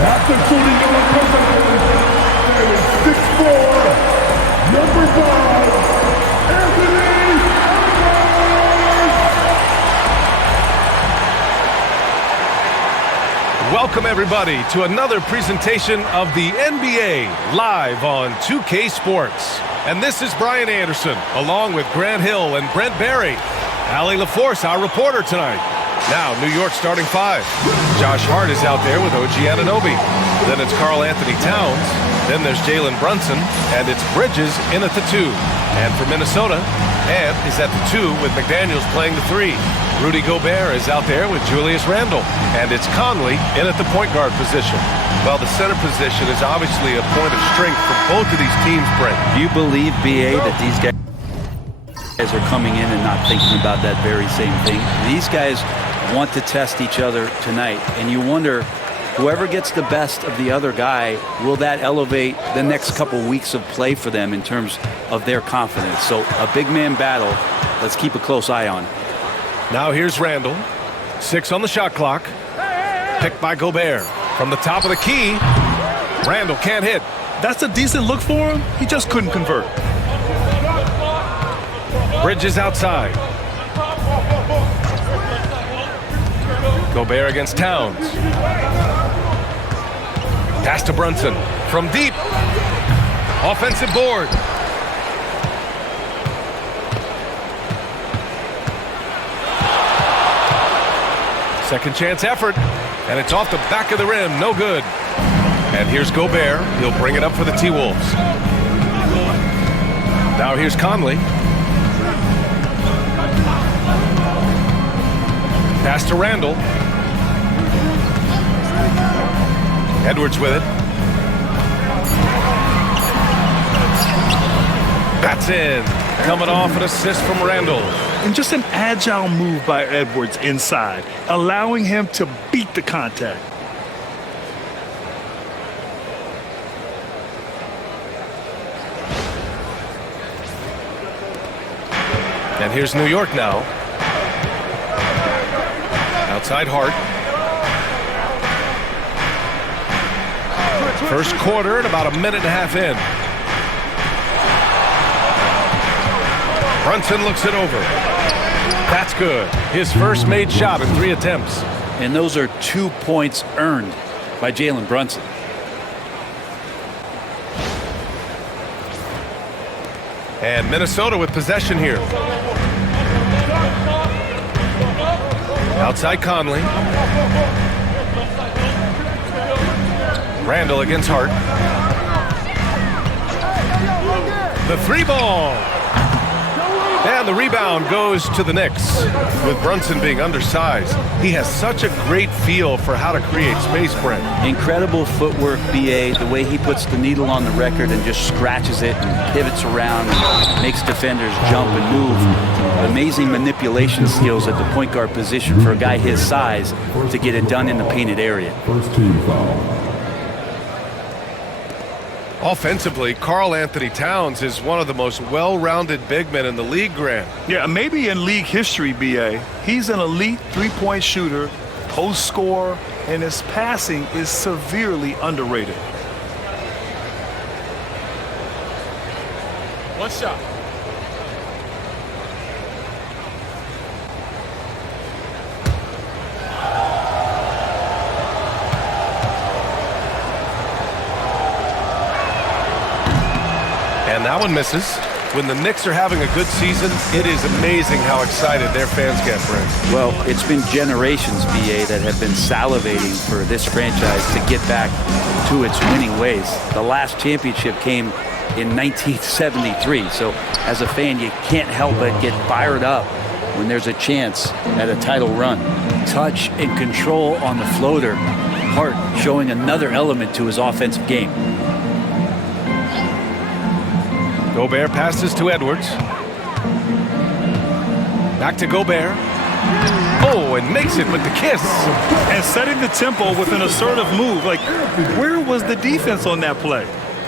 After shooting on the possession, there is 6'4", number 5, Anthony Edwards. Welcome everybody to another presentation of the NBA live on 2K Sports. And this is Brian Anderson, along with Grant Hill and Brent Barry. Allie LaForce, our reporter tonight. Now, New York starting 5. Josh Hart is out there with OG Anunoby. Then it's Karl-Anthony Towns. Then there's Jalen Brunson. And it's Bridges in at the 2. And for Minnesota, Ant is at the 2 with McDaniels playing the 3. Rudy Gobert is out there with Julius Randle. And it's Conley in at the point guard position. Well, the center position is obviously a point of strength for both of these teams, Brent. Do you believe, BA, that these guys are coming in and not thinking about that very same thing? These guys want to test each other tonight, and you wonder, whoever gets the best of the other guy, will that elevate the next couple weeks of play for them in terms of their confidence? So a big man battle, let's keep a close eye on. Now here's Randle. 6 on the shot clock. Picked by Gobert. From the top of the key, Randle can't hit. That's a decent look for him. He just couldn't convert. Bridges outside. Gobert against Towns. Pass to Brunson. From deep. Offensive board. Second chance effort. And it's off the back of the rim. No good. And here's Gobert. He'll bring it up for the T-Wolves. Now here's Conley. Pass to Randle. Edwards with it. That's in. Coming off an assist from Randle. And just an agile move by Edwards inside, allowing him to beat the contact. And here's New York now. Outside Hart. First quarter at about a minute and a half in. Brunson looks it over. That's good. His first made shot in 3 attempts. And those are 2 points earned by Jalen Brunson. And Minnesota with possession here. Outside Conley. Randle against Hart. The 3 ball. And the rebound goes to the Knicks. With Brunson being undersized, he has such a great feel for how to create space, Brent. Incredible footwork, BA, the way he puts the needle on the record and just scratches it and pivots around and makes defenders jump and move. Amazing manipulation skills at the point guard position for a guy his size to get it done in the painted area. First team foul. Offensively, Karl-Anthony Towns is one of the most well-rounded big men in the league, Grant. Yeah, maybe in league history, BA. He's an elite three-point shooter, post scorer, and his passing is severely underrated. One shot. And that one misses. When the Knicks are having a good season, it is amazing how excited their fans get, Brent. Well, it's been generations, BA, that have been salivating for this franchise to get back to its winning ways. The last championship came in 1973. So as a fan, you can't help but get fired up when there's a chance at a title run. Touch and control on the floater. Hart showing another element to his offensive game. Gobert passes to Edwards. Back to Gobert. Oh, and makes it with the kiss. And setting the tempo with an assertive move. Like, where was the defense on that play?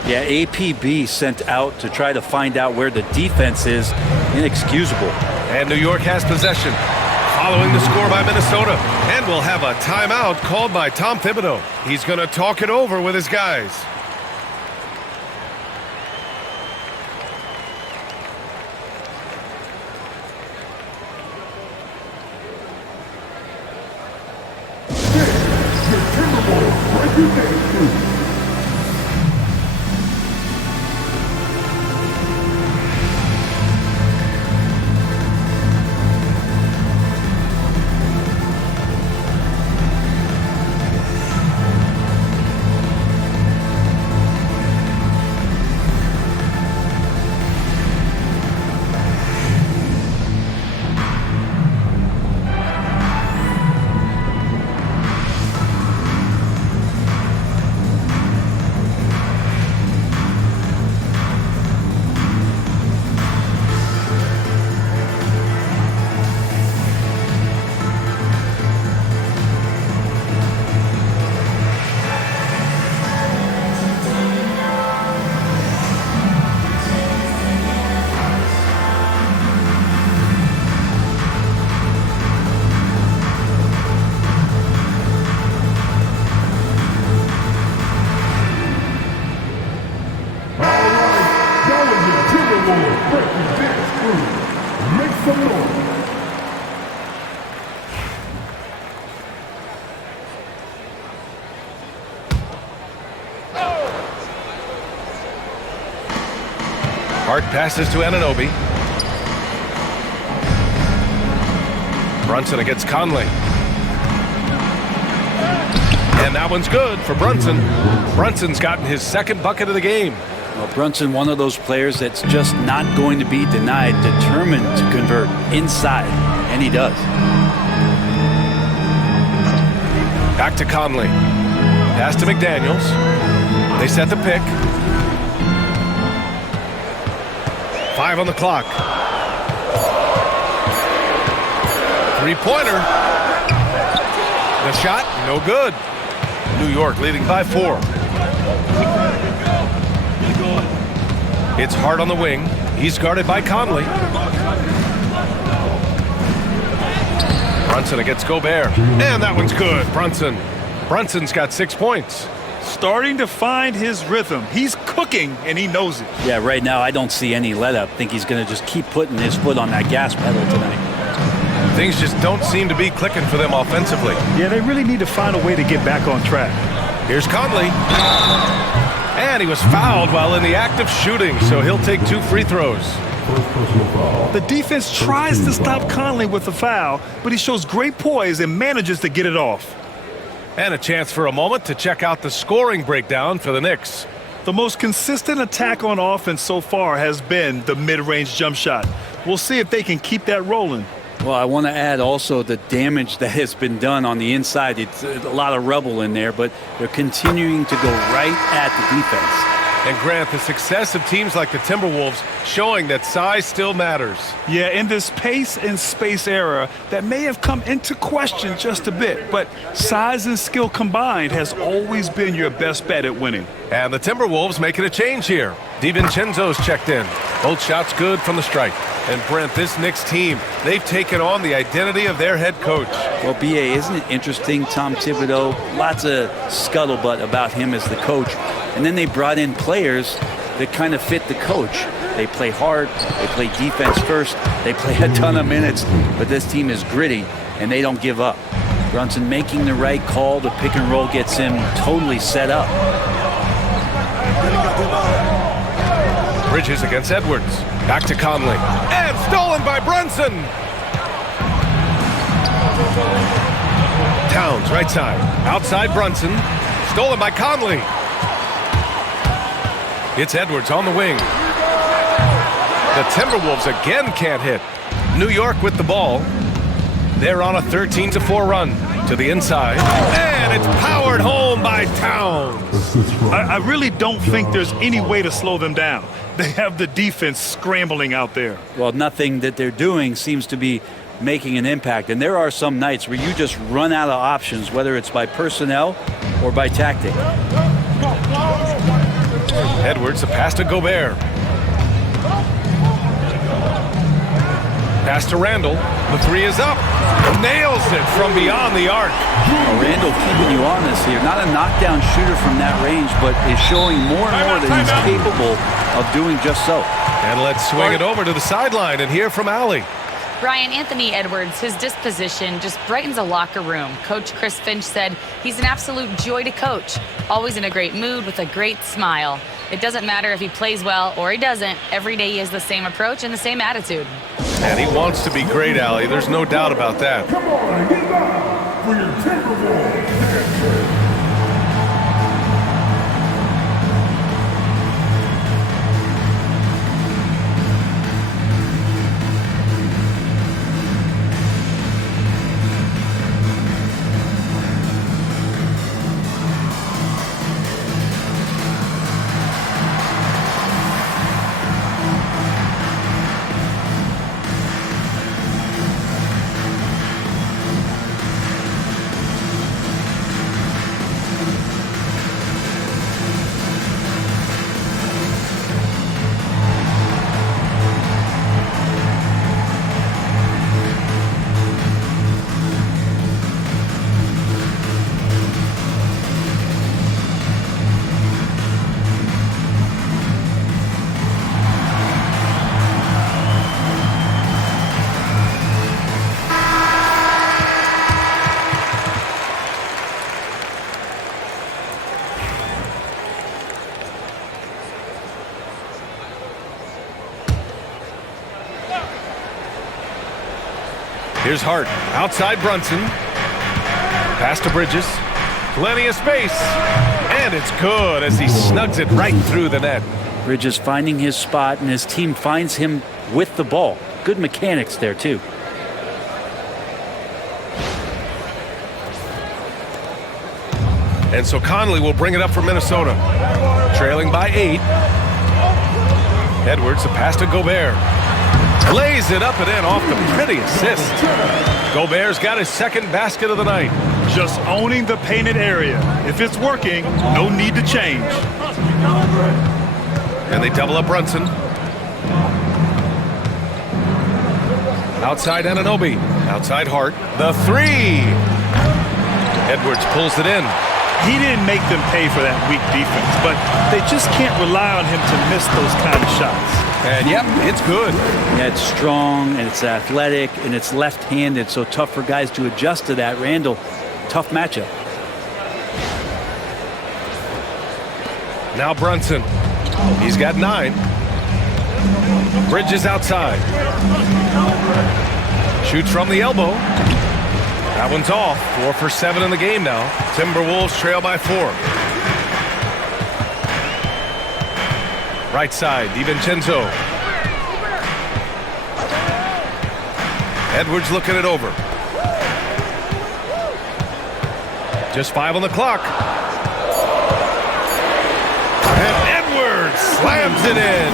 Yeah, APB sent out to try to find out where the defense is. Inexcusable. And New York has possession. Following the score by Minnesota. And we'll have a timeout called by Tom Thibodeau. He's going to talk it over with his guys. Your Timberwolves break your game through. Hart passes to Anunoby. Brunson against Conley. And that one's good for Brunson. Brunson's gotten his second bucket of the game. Well, Brunson, one of those players that's just not going to be denied, determined to convert inside, and he does. Back to Conley. Pass to McDaniels. They set the pick. 5 on the clock. Three-pointer. The shot, no good. New York leading by 4. It's Hart on the wing. He's guarded by Conley. Brunson against Gobert. And that one's good. Brunson's got 6 points. Starting to find his rhythm. He's cooking, and he knows it. Yeah, right now I don't see any let up. I think he's going to just keep putting his foot on that gas pedal tonight. Things just don't seem to be clicking for them offensively. Yeah, they really need to find a way to get back on track. Here's Conley. And he was fouled while in the act of shooting, so he'll take 2 free throws. The defense tries to stop Conley with the foul, but he shows great poise and manages to get it off. And a chance for a moment to check out the scoring breakdown for the Knicks. The most consistent attack on offense so far has been the mid-range jump shot. We'll see if they can keep that rolling. Well, I want to add also the damage that has been done on the inside. It's a lot of rubble in there, but they're continuing to go right at the defense. And Grant, the success of teams like the Timberwolves showing that size still matters. Yeah, in this pace and space era, that may have come into question just a bit, but size and skill combined has always been your best bet at winning. And the Timberwolves making a change here. DiVincenzo's checked in. Both shots good from the strike. And Brent, this Knicks team, they've taken on the identity of their head coach. Well, B.A., isn't it interesting, Tom Thibodeau, lots of scuttlebutt about him as the coach. And then they brought in players that kind of fit the coach. They play hard, they play defense first, they play a ton of minutes, but this team is gritty, and they don't give up. Brunson making the right call, the pick and roll gets him totally set up. Bridges against Edwards. Back to Conley. And stolen by Brunson. Towns, right side. Outside Brunson. Stolen by Conley. It's Edwards on the wing. The Timberwolves again can't hit. New York with the ball. They're on a 13-4 run to the inside. And it's powered home by Towns. I really don't think there's any way to slow them down. They have the defense scrambling out there. Well, nothing that they're doing seems to be making an impact. And there are some nights where you just run out of options, whether it's by personnel or by tactic. Edwards, the pass to Gobert. Pass to Randall. The 3 is up. Nails it from beyond the arc. Randall keeping you honest here. Not a knockdown shooter from that range, but is showing more and more that he's capable of doing just so. And let's swing it over to the sideline and hear from Allie. Brian, Anthony Edwards, his disposition just brightens a locker room. Coach Chris Finch said he's an absolute joy to coach. Always in a great mood with a great smile. It doesn't matter if he plays well or he doesn't. Every day he has the same approach and the same attitude. And he wants to be great, Allie. There's no doubt about that. Come on, get up for your Timberwolves. Here's Hart, outside Brunson. Pass to Bridges. Plenty of space. And it's good as he snugs it right through the net. Bridges finding his spot, and his team finds him with the ball. Good mechanics there, too. And so Conley will bring it up for Minnesota. Trailing by 8. Edwards, a pass to Gobert. Lays it up and in off the pretty assist. Gobert's got his second basket of the night. Just owning the painted area. If it's working, no need to change. And they double up Brunson. Outside Anunoby. Outside Hart. The 3. Edwards pulls it in. He didn't make them pay for that weak defense, but they just can't rely on him to miss those kind of shots. And yep, it's good. Yeah, it's strong, and it's athletic, and it's left-handed, so tough for guys to adjust to that. Randall, tough matchup. Now Brunson. He's got 9. Bridges outside. Shoots from the elbow. That one's off. 4 for 7 in the game now. Timberwolves trail by 4. Right side, DiVincenzo. Edwards looking it over. Just 5 on the clock. And Edwards slams it in.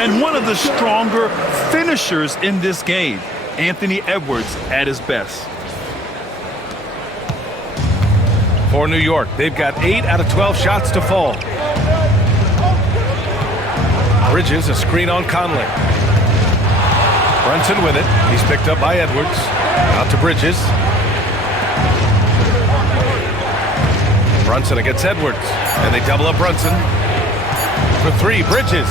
And one of the stronger finishers in this game, Anthony Edwards at his best. For New York, they've got 8 out of 12 shots to fall. Bridges, a screen on Conley. Brunson with it. He's picked up by Edwards. Out to Bridges. Brunson against Edwards. And they double up Brunson. For 3, Bridges.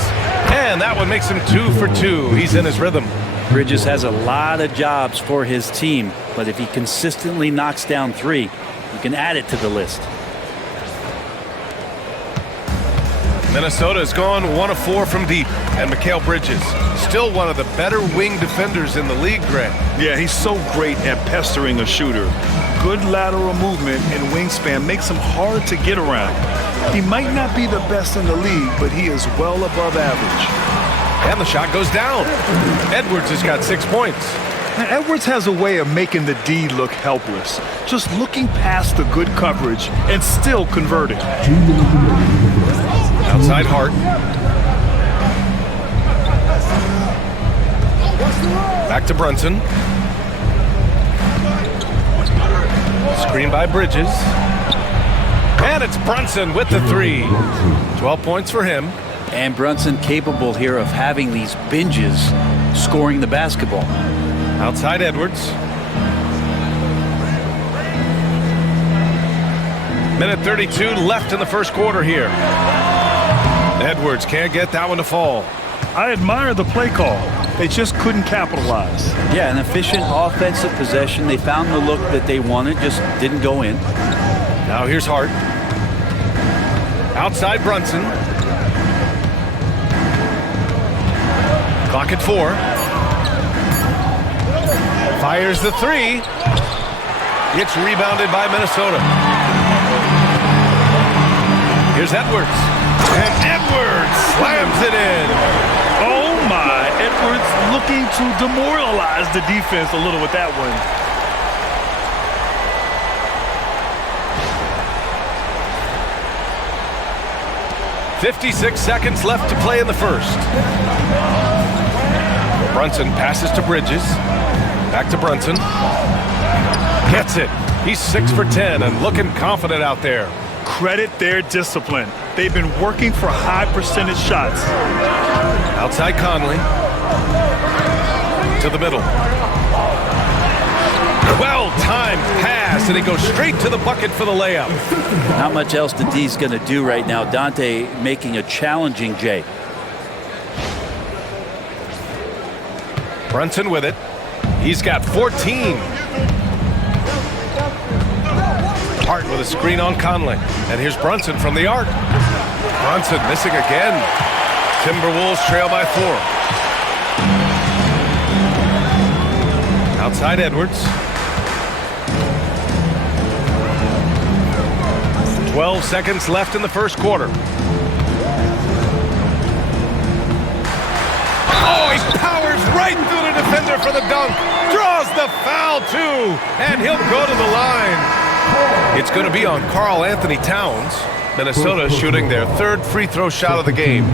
And that one makes him 2 for 2. He's in his rhythm. Bridges has a lot of jobs for his team, but if he consistently knocks down 3, you can add it to the list. Minnesota has gone 1 of 4 from deep. And Mikal Bridges, still one of the better wing defenders in the league, Grant. Yeah, he's so great at pestering a shooter. Good lateral movement and wingspan makes him hard to get around. He might not be the best in the league, but he is well above average. And the shot goes down. Edwards has got 6 points. Now, Edwards has a way of making the D look helpless, just looking past the good coverage and still converting. Outside Hart. Back to Brunson. Screen by Bridges. And it's Brunson with the 3. 12 points for him. And Brunson capable here of having these binges scoring the basketball. Outside Edwards. Minute 32 left in the first quarter here. Edwards can't get that one to fall. I admire the play call. They just couldn't capitalize. Yeah, an efficient offensive possession. They found the look that they wanted, just didn't go in. Now here's Hart. Outside Brunson. Clock at 4. Fires the 3. It's rebounded by Minnesota. Here's Edwards. And Edwards slams it in. Oh my, Edwards looking to demoralize the defense a little with that one. .56 seconds left to play in the first. Brunson passes to Bridges. Back to Brunson. Gets it. He's 6 for 10 and looking confident out there. Credit their discipline. They've been working for high percentage shots. Outside Conley. To the middle. Well-timed pass, and he goes straight to the bucket for the layup. Not much else that D's going to do right now. Dante making a challenging J. Brunson with it. He's got 14. Hart with a screen on Conley. And here's Brunson from the arc. Brunson missing again. Timberwolves trail by 4. Outside Edwards. 12 seconds left in the first quarter. Oh, he powers right through the defender for the dunk. Draws the foul, too. And he'll go to the line. It's going to be on Karl-Anthony Towns. Minnesota shooting their 3rd free throw shot of the game.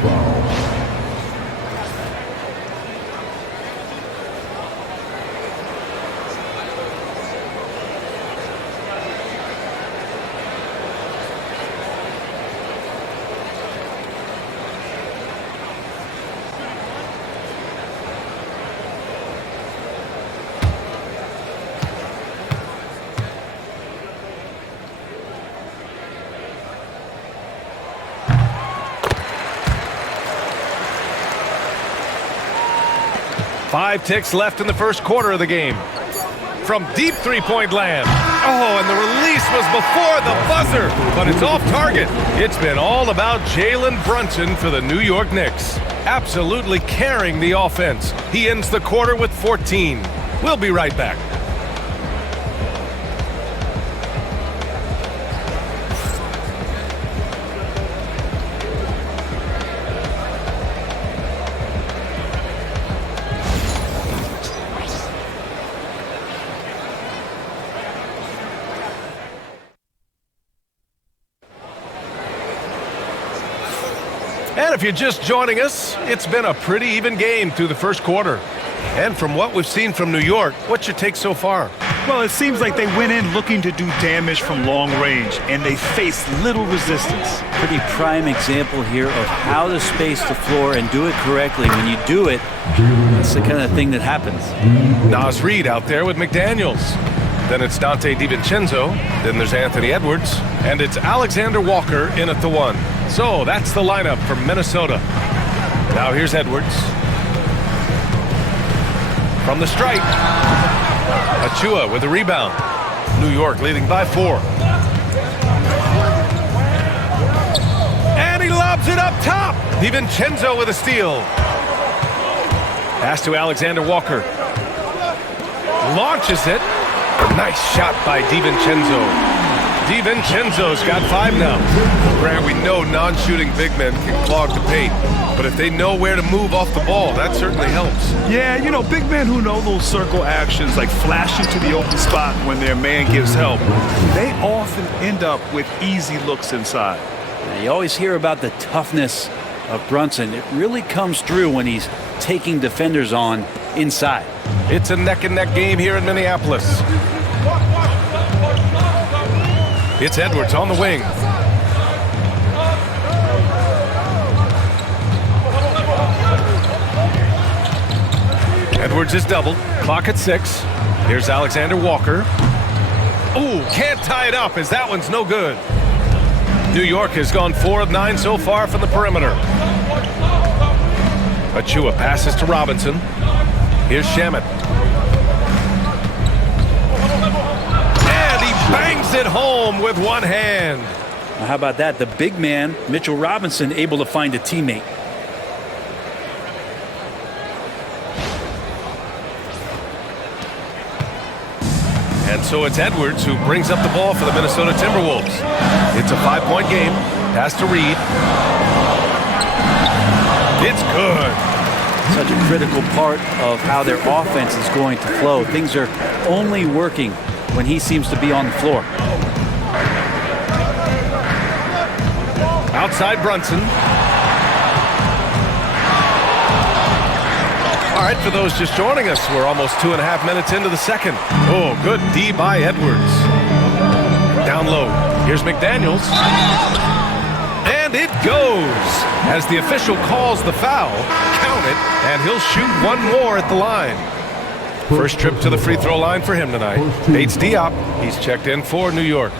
Five ticks left in the first quarter of the game. From deep three-point land. Oh, and the release was before the buzzer, but it's off target. It's been all about Jalen Brunson for the New York Knicks. Absolutely carrying the offense. He ends the quarter with 14. We'll be right back. And if you're just joining us, it's been a pretty even game through the first quarter. And from what we've seen from New York, what's your take so far? Well, it seems like they went in looking to do damage from long range, and they faced little resistance. Pretty prime example here of how to space the floor and do it correctly. When you do it, that's the kind of thing that happens. Nas Reed out there with McDaniels. Then it's Dante DiVincenzo. Then there's Anthony Edwards. And it's Alexander Walker in at the 1. So that's the lineup from Minnesota. Now here's Edwards. From the stripe. Achua with the rebound. New York leading by 4. And he lobs it up top. DiVincenzo with a steal. Pass to Alexander Walker. Launches it. Nice shot by DiVincenzo. DiVincenzo's got 5 now. Grant, we know non-shooting big men can clog the paint, but if they know where to move off the ball, that certainly helps. Yeah, you know, big men who know those circle actions, like flashing to the open spot when their man gives help, they often end up with easy looks inside. Now, you always hear about the toughness of Brunson. It really comes through when he's taking defenders on inside. It's a neck-and-neck game here in Minneapolis. It's Edwards on the wing. Edwards is doubled. Clock at 6. Here's Alexander Walker. Ooh, can't tie it up as that one's no good. New York has gone 4 of 9 so far from the perimeter. Achua passes to Robinson. Here's Shamet. And he bangs it home with one hand. Now, how about that? The big man, Mitchell Robinson, able to find a teammate. And so it's Edwards who brings up the ball for the Minnesota Timberwolves. It's a 5-point game. Pass to Reed. It's good. Such a critical part of how their offense is going to flow. Things are only working when he seems to be on the floor. Outside Brunson. All right, for those just joining us, we're almost 2.5 minutes into the second. Oh, good D by Edwards. Down low. Here's McDaniels. And it goes. As the official calls the foul, count it, and he'll shoot one more at the line. First trip to the free throw line for him tonight. Bates Diop. He's checked in for New York.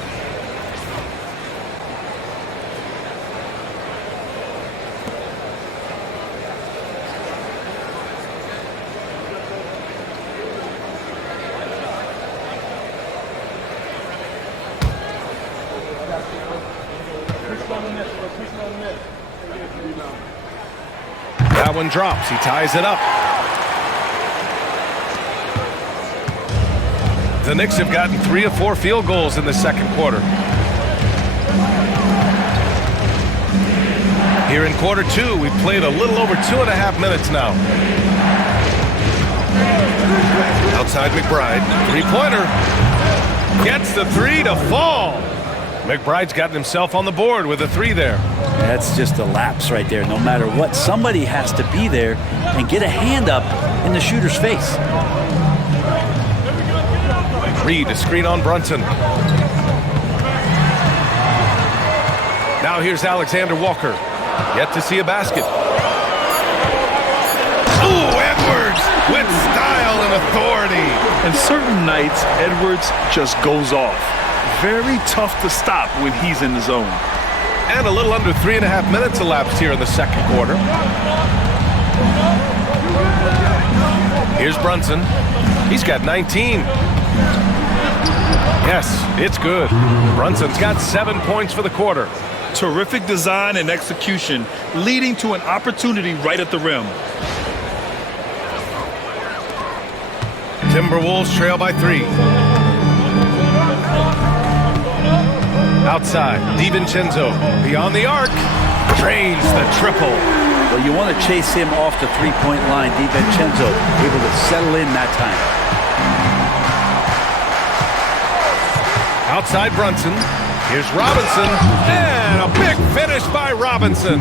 That one drops. He ties it up. The Knicks have gotten 3 of 4 field goals in the second quarter. Here in quarter 2, we've played a little over 2.5 minutes now. Outside McBride. Three-pointer. Gets the 3 to fall. McBride's gotten himself on the board with a 3 there. That's just a lapse right there. No matter what, somebody has to be there and get a hand up in the shooter's face. Reed to screen on Brunson. Now here's Alexander Walker. Yet to see a basket. Ooh, Edwards with style and authority. And certain nights, Edwards just goes off. Very tough to stop when he's in the zone. And a little under 3.5 minutes elapsed here in the second quarter. Here's Brunson. He's got 19. Yes, it's good. Brunson's got 7 points for the quarter. Terrific design and execution, leading to an opportunity right at the rim. Timberwolves trail by 3. Outside, DiVincenzo beyond the arc, drains the triple. Well, you want to chase him off the three-point line. DiVincenzo able to settle in that time. Outside Brunson. Here's Robinson. And a big finish by Robinson.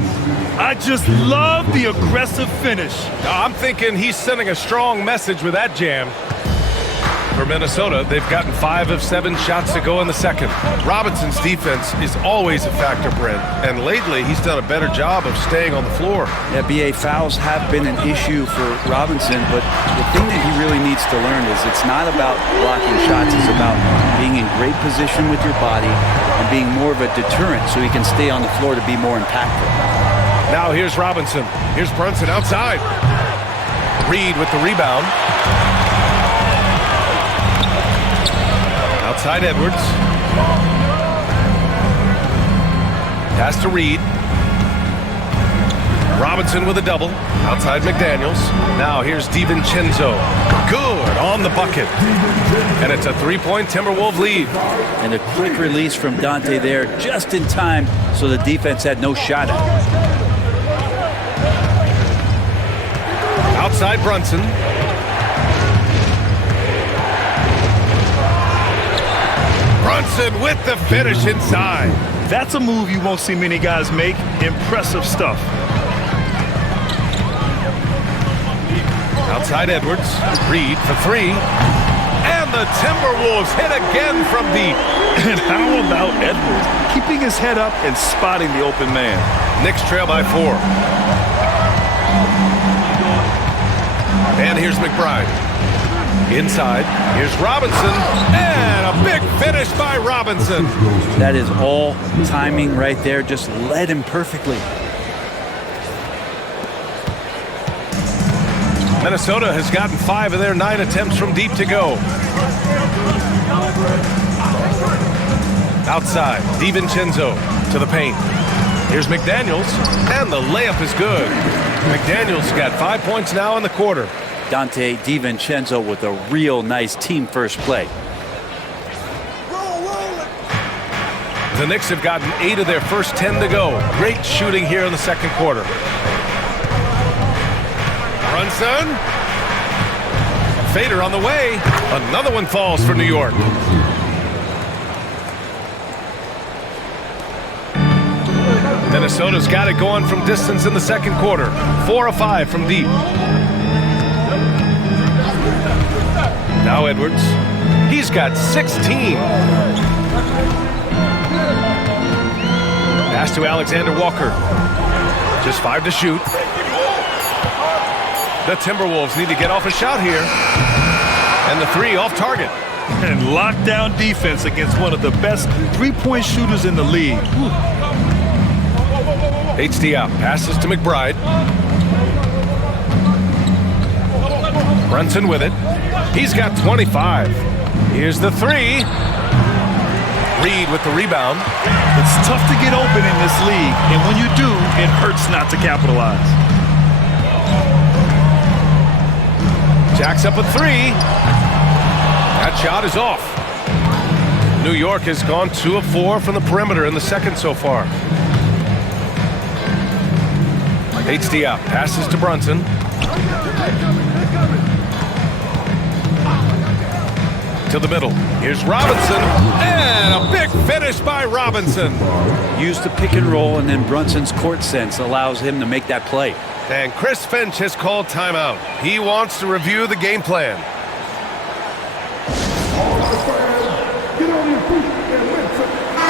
I just love the aggressive finish. I'm thinking he's sending a strong message with that jam. For Minnesota, they've gotten 5 of 7 shots to go in the second. Robinson's defense is always a factor, Brent, and lately he's done a better job of staying on the floor. Yeah, BA, fouls have been an issue for Robinson, but the thing that he really needs to learn is it's not about blocking shots, it's about being in great position with your body and being more of a deterrent so he can stay on the floor to be more impactful. Now here's Robinson. Here's Brunson outside. Reed with the rebound. Outside Edwards. Pass to Reed. Robinson with a double. Outside McDaniels. Now here's DiVincenzo. Good on the bucket. And it's a 3-point Timberwolves lead. And a quick release from Dante there just in time so the defense had no shot at it. Outside Brunson. Brunson with the finish inside. That's a move you won't see many guys make. Impressive stuff. Outside Edwards. Reed for 3. And the Timberwolves hit again from deep. And how about Edwards keeping his head up and spotting the open man? Knicks trail by 4. And here's McBride. Inside, here's Robinson, and a big finish by Robinson. That is all timing right there. Just led him perfectly. Minnesota has gotten 5 of their 9 attempts from deep to go. Outside, DiVincenzo to the paint. Here's McDaniels, and the layup is good. McDaniels got 5 points now in the quarter. Dante DiVincenzo with a real nice team first play. The Knicks have gotten 8 of their first 10 to go. Great shooting here in the second quarter. Brunson. Fader on the way. Another one falls for New York. Minnesota's got it going from distance in the second quarter. 4 of 5 from deep. Now Edwards. He's got 16. Pass to Alexander Walker. Just 5 to shoot. The Timberwolves need to get off a shot here. And the 3 off target. And lockdown defense against one of the best three-point shooters in the league. HDF passes to McBride. Brunson with it. He's got 25. Here's the 3. Reed with the rebound. It's tough to get open in this league, and when you do, it hurts not to capitalize. Jacks up a 3. That shot is off. New York has gone 2 of 4 from the perimeter in the second so far. HDF passes to Brunson. To the middle. Here's Robinson. And a big finish by Robinson. Use the pick and roll, and then Brunson's court sense allows him to make that play. And Chris Finch has called timeout. He wants to review the game plan.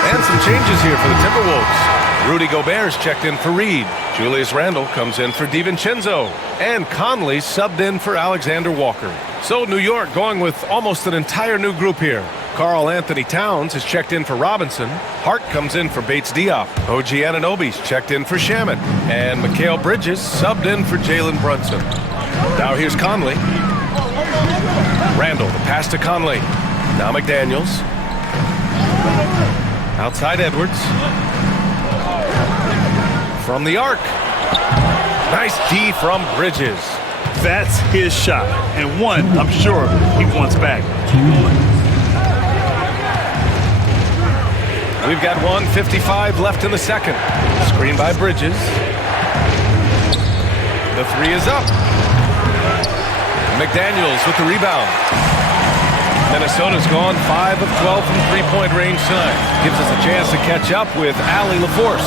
And some changes here for the Timberwolves. Rudy Gobert's checked in for Reed. Julius Randle comes in for DiVincenzo. And Conley subbed in for Alexander Walker. So New York going with almost an entire new group here. Karl-Anthony Towns is checked in for Robinson. Hart comes in for Bates Diop. OG Anunoby's checked in for Shamet. And Mikal Bridges subbed in for Jalen Brunson. Now here's Conley. Randle, the pass to Conley. Now McDaniels. Outside Edwards. From the arc. Nice D from Bridges. That's his shot, and one I'm sure he wants back. We've got 1:55 left in the second. Screen by Bridges. The 3 is up. McDaniels with the rebound. Minnesota's gone 5 of 12 from three-point range tonight. Gives us a chance to catch up with Allie LaForce.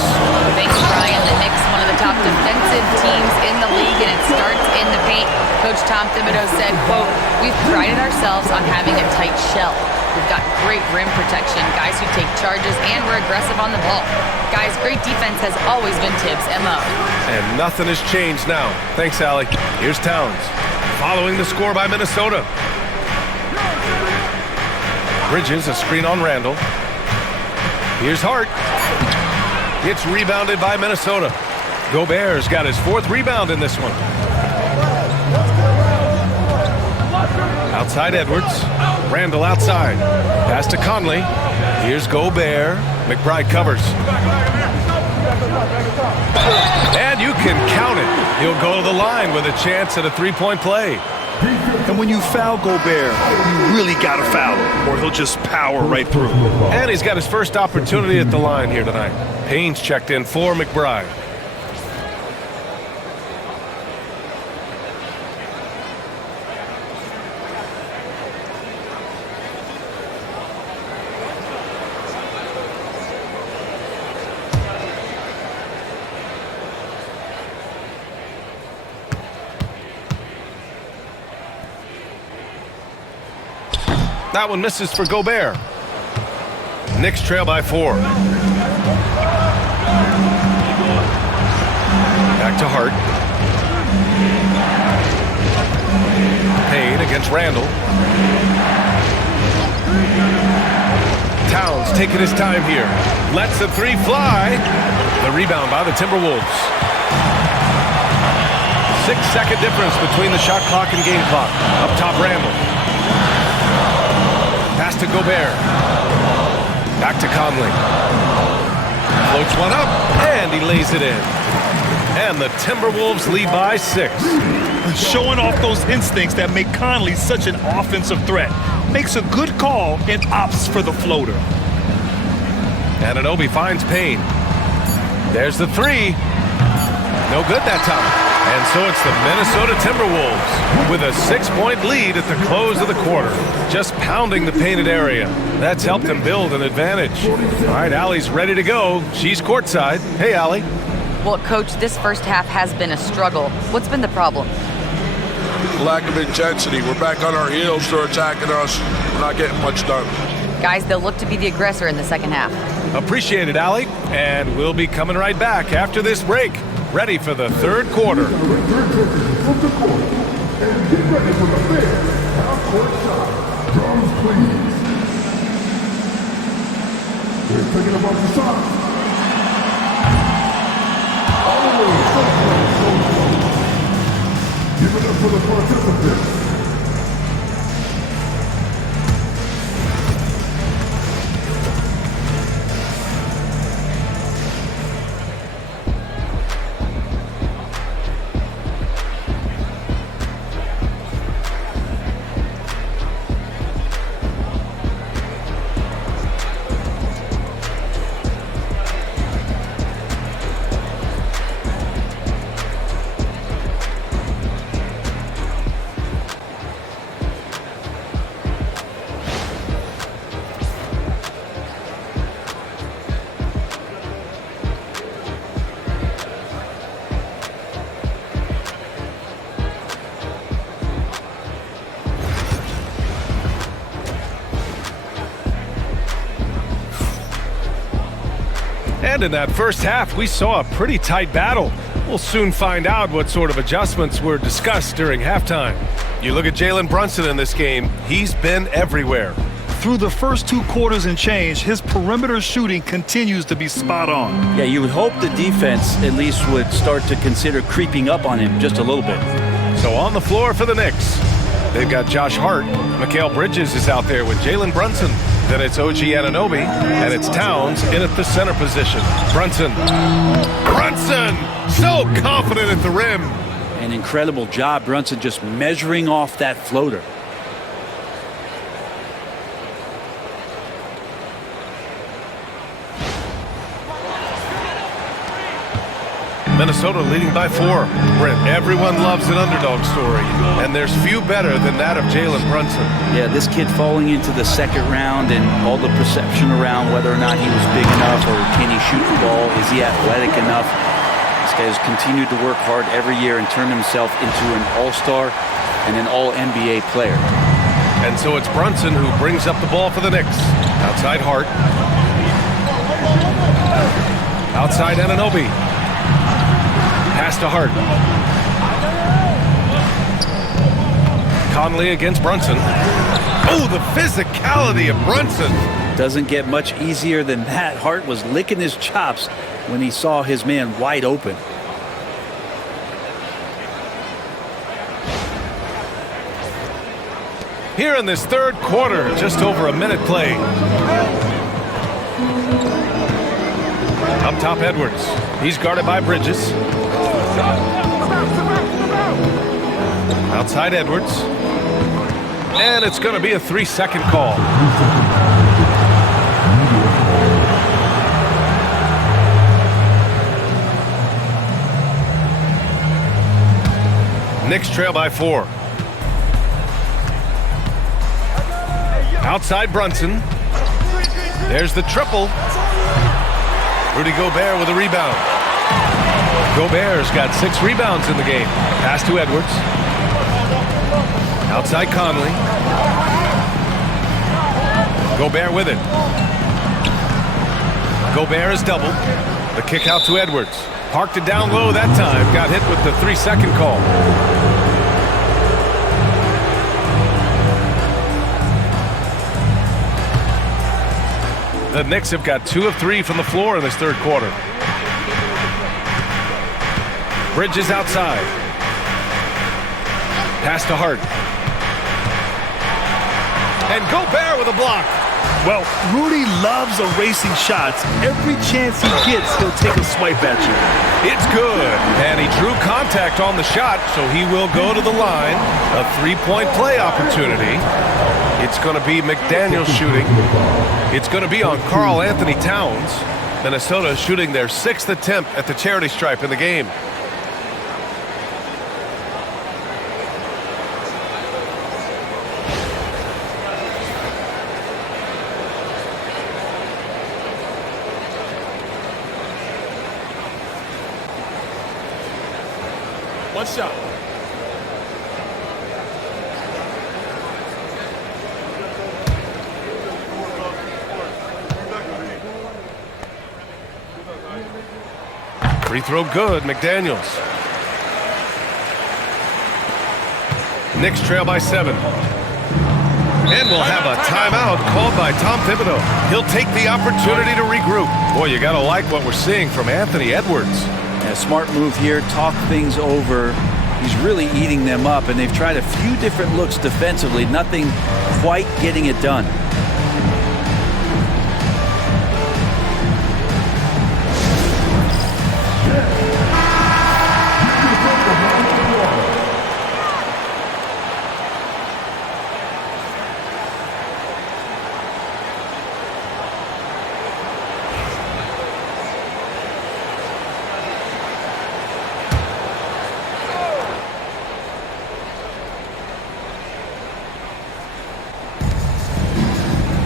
Thanks, Brian. The Knicks, one of the top defensive teams in the league, and it starts in the paint. Coach Tom Thibodeau said, quote, "We've prided ourselves on having a tight shell. We've got great rim protection, guys who take charges, and we're aggressive on the ball. Guys, great defense has always been Tibbs' MO." And nothing has changed now. Thanks, Allie. Here's Towns. Following the score by Minnesota. Bridges, a screen on Randle. Here's Hart. It's rebounded by Minnesota. Gobert's got his 4th rebound in this one. Outside Edwards. Randle outside. Pass to Conley. Here's Gobert. McBride covers. And you can count it. He'll go to the line with a chance at a 3-point play. And when you foul Gobert, you really got to foul him, or he'll just power right through. And he's got his first opportunity at the line here tonight. Payne's checked in for McBride. That one misses for Gobert. Knicks trail by 4. Back to Hart. Payne against Randall. Towns taking his time here. Lets the three fly. The rebound by the Timberwolves. 6-second difference between the shot clock and game clock. Up top, Randall. Pass to Gobert. Back to Conley. Floats one up, and he lays it in. And the Timberwolves lead by 6. Showing off those instincts that make Conley such an offensive threat. Makes a good call and opts for the floater. Anunoby finds Payne. There's the three. No good that time. And so it's the Minnesota Timberwolves with a 6-point lead at the close of the quarter. Just pounding the painted area. That's helped them build an advantage. All right, Allie's ready to go. She's courtside. Hey, Allie. Well, Coach, this first half has been a struggle. What's been the problem? Lack of intensity. We're back on our heels. They're attacking us. We're not getting much done. Guys, they'll look to be the aggressor in the second half. Appreciate it, Allie. And we'll be coming right back after this break. Ready for the third quarter. From the court. And get ready for the fifth half-court shot. Drums, please. They're taking a bunch of shots. All the way. Give it up for the participants. And in that first half, we saw a pretty tight battle. We'll soon find out what sort of adjustments were discussed during halftime. You look at Jalen Brunson in this game, he's been everywhere. Through the first 2 quarters and change, his perimeter shooting continues to be spot on. Yeah, you would hope the defense at least would start to consider creeping up on him just a little bit. So on the floor for the Knicks, they've got Josh Hart. Mikal Bridges is out there with Jalen Brunson. Then it's OG Anunoby, and it's Towns in at the center position. Brunson, so confident at the rim. An incredible job, Brunson, just measuring off that floater. Minnesota leading by 4. Brent, everyone loves an underdog story, and there's few better than that of Jalen Brunson. Yeah, this kid falling into the second round and all the perception around whether or not he was big enough or can he shoot the ball, is he athletic enough? This guy has continued to work hard every year and turn himself into an all-star and an all-NBA player. And so it's Brunson who brings up the ball for the Knicks. Outside Hart. Outside Anunoby. Pass to Hart. Conley against Brunson. Oh, the physicality of Brunson. Doesn't get much easier than that. Hart was licking his chops when he saw his man wide open. Here in this third quarter, just over a minute play. Up top, Edwards. He's guarded by Bridges. Outside Edwards. And it's going to be a 3-second call. Knicks trail by 4. Outside Brunson. There's the triple. Rudy Gobert with a rebound. Gobert's got 6 rebounds in the game. Pass to Edwards. Outside Conley. Gobert with it. Gobert is doubled. The kick out to Edwards. Parked it down low that time. Got hit with the 3-second call. The Knicks have got 2 of 3 from the floor in this third quarter. Bridges outside. Pass to Hart. And Gobert with a block. Well, Rudy loves erasing shots. Every chance he gets, he'll take a swipe at you. It's good. And he drew contact on the shot, so he will go to the line. A 3-point play opportunity. It's going to be McDaniel shooting. It's going to be on Karl-Anthony Towns. Minnesota shooting their 6th attempt at the charity stripe in the game. One shot. Free throw good, McDaniels. Knicks trail by 7. And we'll have a timeout called by Tom Thibodeau. He'll take the opportunity to regroup. Boy, you gotta like what we're seeing from Anthony Edwards. A smart move here, talk things over. He's really eating them up, and they've tried a few different looks defensively. Nothing quite getting it done.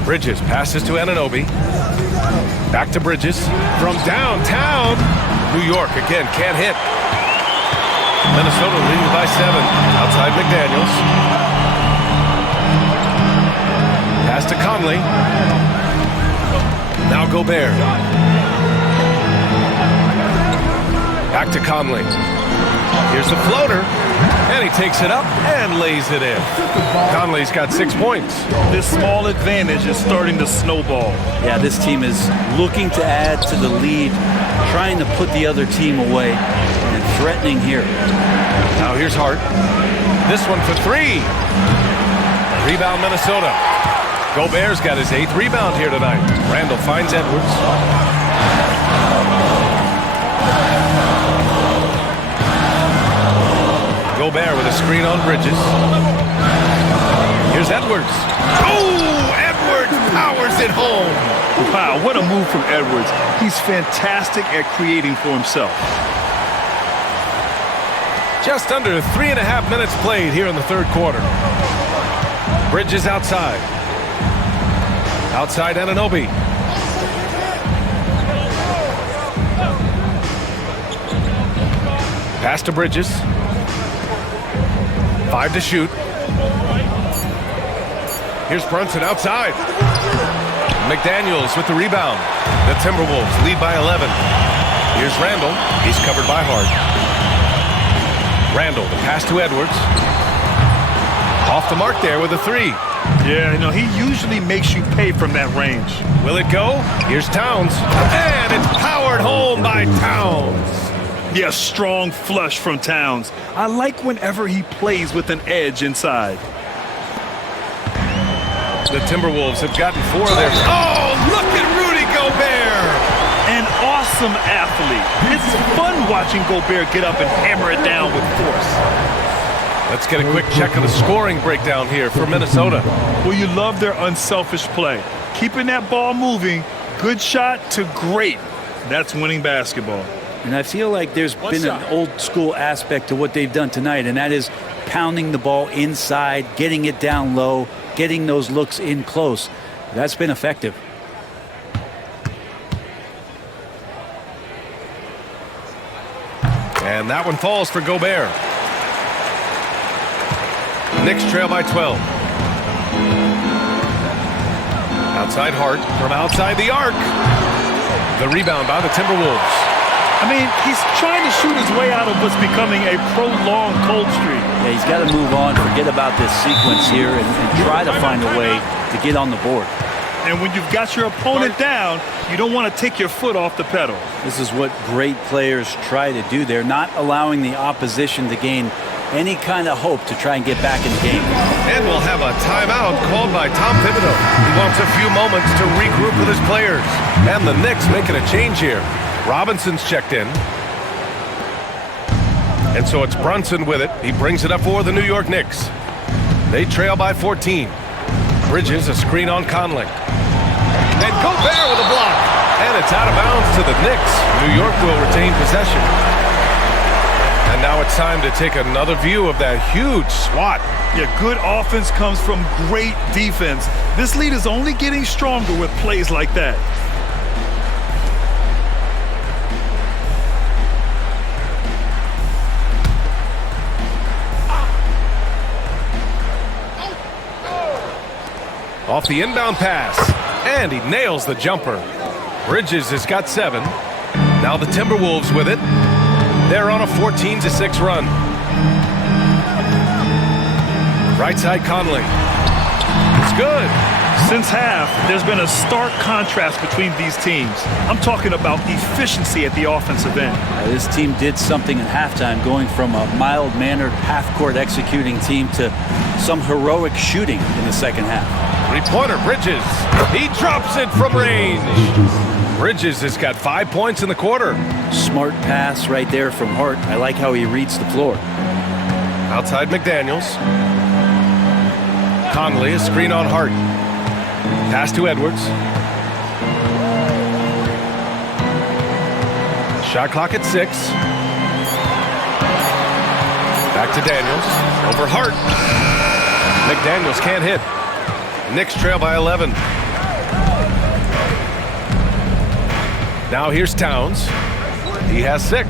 Bridges passes to Anunoby. Back to Bridges from downtown. New York again can't hit. Minnesota leading by 7. Outside McDaniels. Pass to Conley. Now Gobert. Back to Conley. Here's the floater. And he takes it up and lays it in. Conley's got 6 points. This small advantage is starting to snowball. Yeah, this team is looking to add to the lead, trying to put the other team away, and threatening here. Now here's Hart. This one for 3. Rebound Minnesota. Gobert's got his 8th rebound here tonight. Randall finds Edwards. Gobert with a screen on Bridges. Here's Edwards. Oh, Edwards powers it home. Wow, what a move from Edwards. He's fantastic at creating for himself. Just under 3.5 minutes played here in the third quarter. Bridges outside. Outside Anunoby. Pass to Bridges. 5 to shoot. Here's Brunson outside. McDaniels with the rebound. The Timberwolves lead by 11. Here's Randall. He's covered by Hart. Randall, the pass to Edwards. Off the mark there with a 3. Yeah, you know, he usually makes you pay from that range. Will it go? Here's Towns. And it's powered home by Towns. Yeah, strong flush from Towns. I like whenever he plays with an edge inside. The Timberwolves have gotten 4 of their... Oh, look at Rudy Gobert! An awesome athlete. It's fun watching Gobert get up and hammer it down with force. Let's get a quick check of the scoring breakdown here for Minnesota. Well, you love their unselfish play. Keeping that ball moving, good shot to great. That's winning basketball. And I feel like there's been an old school aspect to what they've done tonight, and that is pounding the ball inside, getting it down low, getting those looks in close. That's been effective. And that one falls for Gobert. Knicks trail by 12. Outside Hart from outside the arc. The rebound by the Timberwolves. I mean, he's trying to shoot his way out of what's becoming a prolonged cold streak. Yeah, he's got to move on, forget about this sequence here, and try to find a way to get on the board. And when you've got your opponent down, you don't want to take your foot off the pedal. This is what great players try to do. They're not allowing the opposition to gain any kind of hope to try and get back in the game. And we'll have a timeout called by Tom Thibodeau. He wants a few moments to regroup with his players. And the Knicks making a change here. Robinson's checked in. And so it's Brunson with it. He brings it up for the New York Knicks. They trail by 14. Bridges, a screen on Conley. And Gobert with a block. And it's out of bounds to the Knicks. New York will retain possession. And now it's time to take another view of that huge swat. Yeah, good offense comes from great defense. This lead is only getting stronger with plays like that. Off the inbound pass, and he nails the jumper. Bridges has got 7. Now the Timberwolves with it. They're on a 14-6 run. Right side Conley. It's good. Since half, there's been a stark contrast between these teams. I'm talking about efficiency at the offensive end. This team did something at halftime, going from a mild-mannered half-court executing team to some heroic shooting in the second half. Three-pointer, Bridges. He drops it from range. Bridges has got 5 points in the quarter. Smart pass right there from Hart. I like how he reads the floor. Outside McDaniels. Conley, a screen on Hart. Pass to Edwards. Shot clock at 6. Back to Daniels. Over Hart. McDaniels can't hit. Knicks trail by 11. Now here's Towns. He has 6.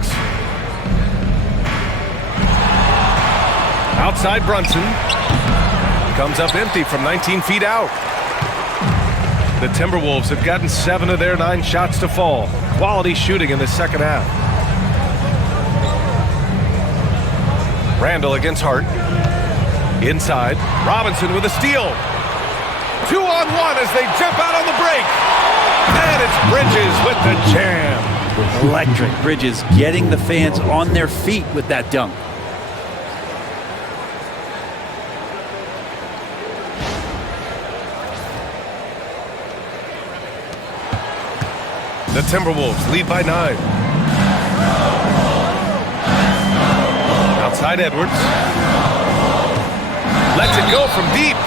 Outside Brunson. Comes up empty from 19 feet out. The Timberwolves have gotten 7 of their 9 shots to fall. Quality shooting in the second half. Randall against Hart. Inside. Robinson with a steal. 2-on-1 as they jump out on the break. And it's Bridges with the jam. Electric. Bridges getting the fans on their feet with that dunk. The Timberwolves lead by 9. Outside Edwards. Lets it go from deep.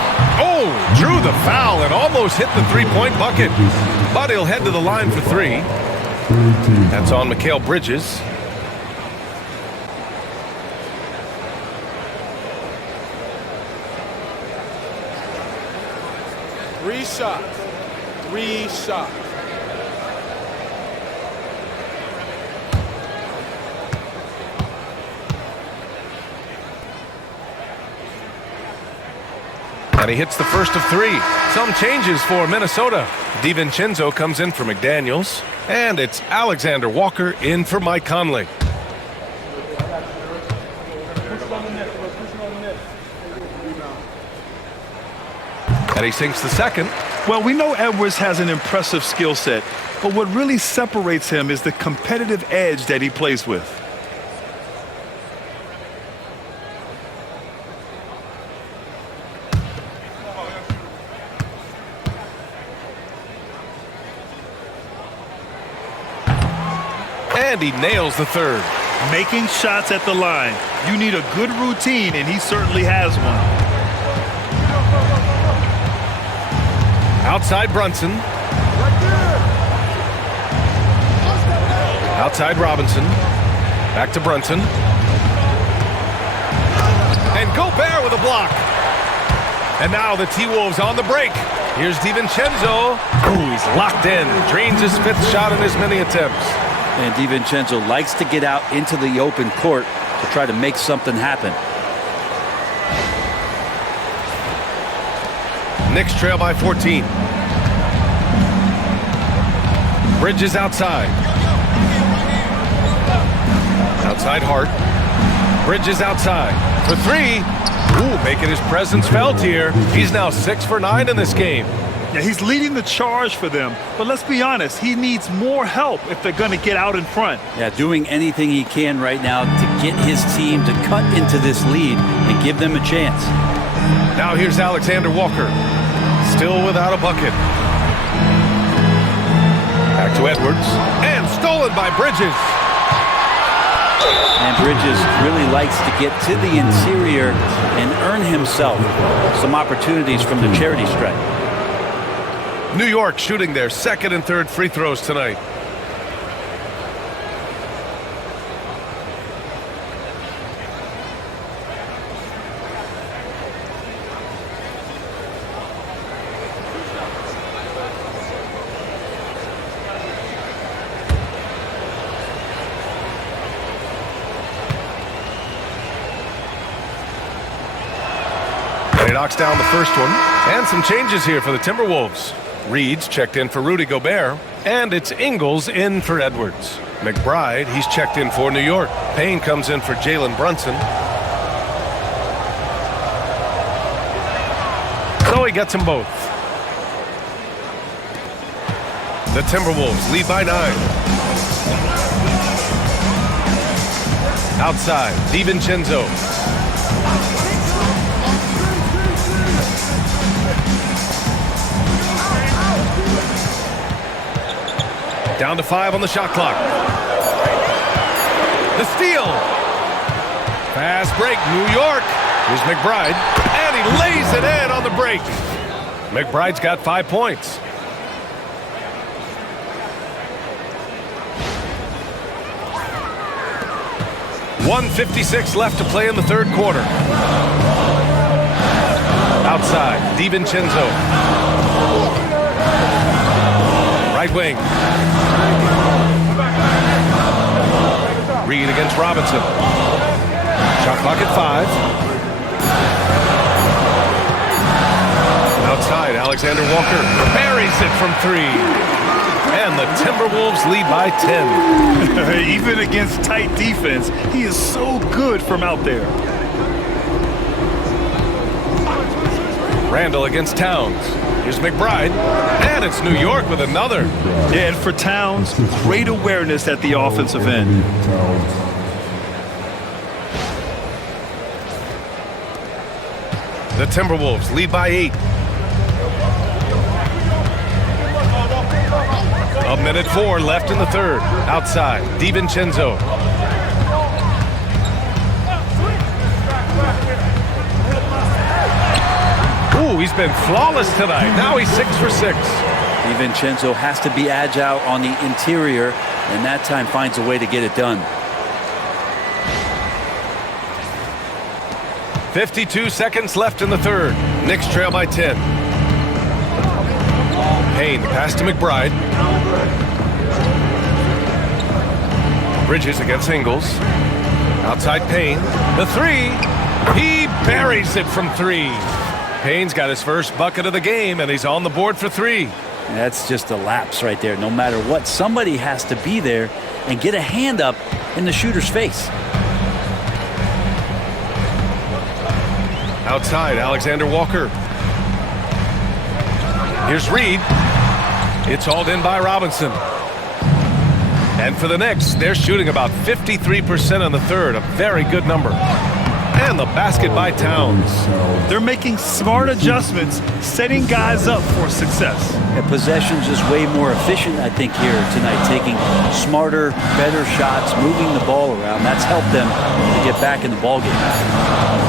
Oh, drew the foul and almost hit the three-point bucket. But he'll head to the line for 3. That's on Mikal Bridges. Three shots. And he hits the first of 3. Some changes for Minnesota. DiVincenzo comes in for McDaniels. And it's Alexander Walker in for Mike Conley. And he sinks the second. Well, we know Edwards has an impressive skill set, but what really separates him is the competitive edge that he plays with. And he nails the third. Making shots at the line. You need a good routine, and he certainly has one. Outside Brunson. Outside Robinson. Back to Brunson. And Gobert with a block. And now the T-Wolves on the break. Here's DiVincenzo. Ooh, he's locked in. Drains his 5th shot in his many attempts. And DiVincenzo likes to get out into the open court to try to make something happen. Knicks trail by 14. Bridges outside. Outside Hart. Bridges outside for 3. Ooh, making his presence felt here. He's now 6 for 9 in this game. Yeah, he's leading the charge for them, but let's be honest, he needs more help if they're going to get out in front. Yeah, doing anything he can right now to get his team to cut into this lead and give them a chance. Now here's Alexander Walker, still without a bucket. Back to Edwards, and stolen by Bridges. And Bridges really likes to get to the interior and earn himself some opportunities from the charity stripe. New York shooting their second and third free throws tonight. And he knocks down the first one. And some changes here for the Timberwolves. Reed's checked in for Rudy Gobert, and it's Ingles in for Edwards. McBride, he's checked in for New York. Payne comes in for Jalen Brunson. So he gets them both. The Timberwolves lead by 9. Outside, DiVincenzo. Down to 5 on the shot clock. The steal. Fast break, New York. Here's McBride, and he lays it in on the break. McBride's got 5 points. .156 left to play in the third quarter. Outside, DiVincenzo. Right wing. Reed against Robinson. Shot clock at 5. Outside, Alexander Walker buries it from 3. And the Timberwolves lead by 10. Even against tight defense, he is so good from out there. Randall against Towns. Here's McBride, and it's New York with another. Yeah, and for Towns, great awareness at the offensive end. The Timberwolves lead by 8. 1:04 left in the third. Outside, DiVincenzo. Ooh, he's been flawless tonight. Now he's 6 for 6. DiVincenzo has to be agile on the interior, and that time finds a way to get it done. 52 seconds left in the third. Knicks trail by 10. Payne pass to McBride. Bridges against Ingles. Outside Payne. The 3. He buries it from 3. Payne's got his first bucket of the game, and he's on the board for 3. That's just a lapse right there. No matter what, somebody has to be there and get a hand up in the shooter's face. Outside, Alexander Walker. Here's Reed. It's hauled in by Robinson. And for the Knicks, they're shooting about 53% on the third, a very good number. And the basket by Towns. They're making smart adjustments, setting guys up for success. And possession's just way more efficient, I think, here tonight. Taking smarter, better shots, moving the ball around. That's helped them to get back in the ballgame.